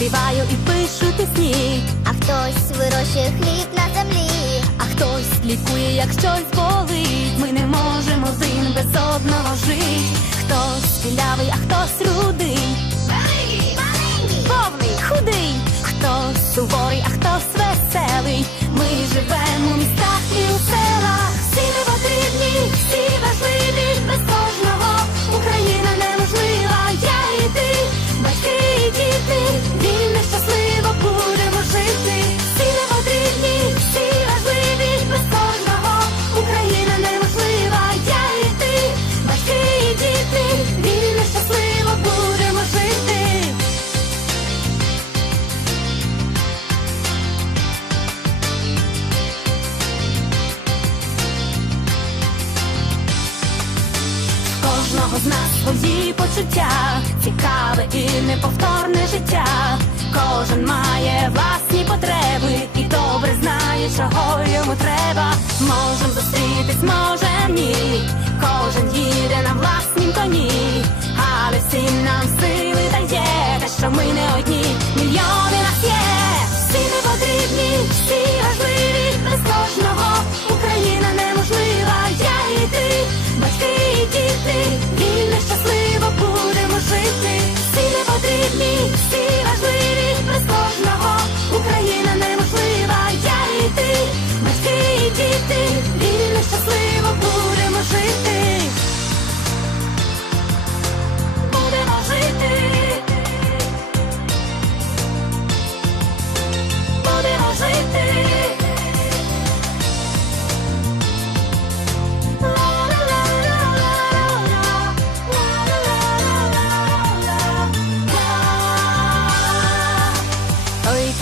співаю і пишу пісні, а хтось вирощує хліб на землі, а хтось лікує, як щось болить. Ми не можемо один без одного жити. Хтось білявий, а хтось рудий. З свої почуття, цікаве і неповторне життя. Кожен має власні потреби і добре знає, чого йому треба. Можем зустрітись, можем ні. Кожен їде на власнім коні, але всім нам сили дає, те, що ми не одні, мільйони нас є. Всі ми потрібні, всі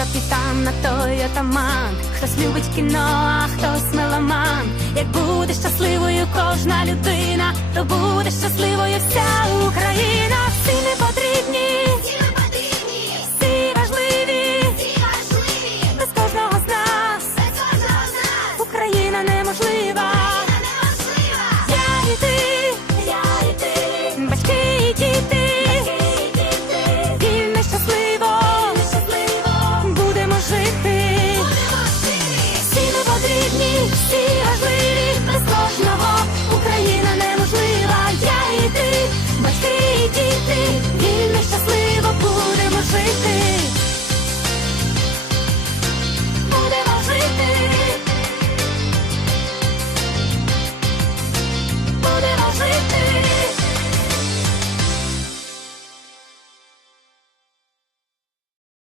капітан, на той отаман, хтось любить кіно, а хтось меломан. Як буде щасливою кожна людина, то буде щасливою вся Україна.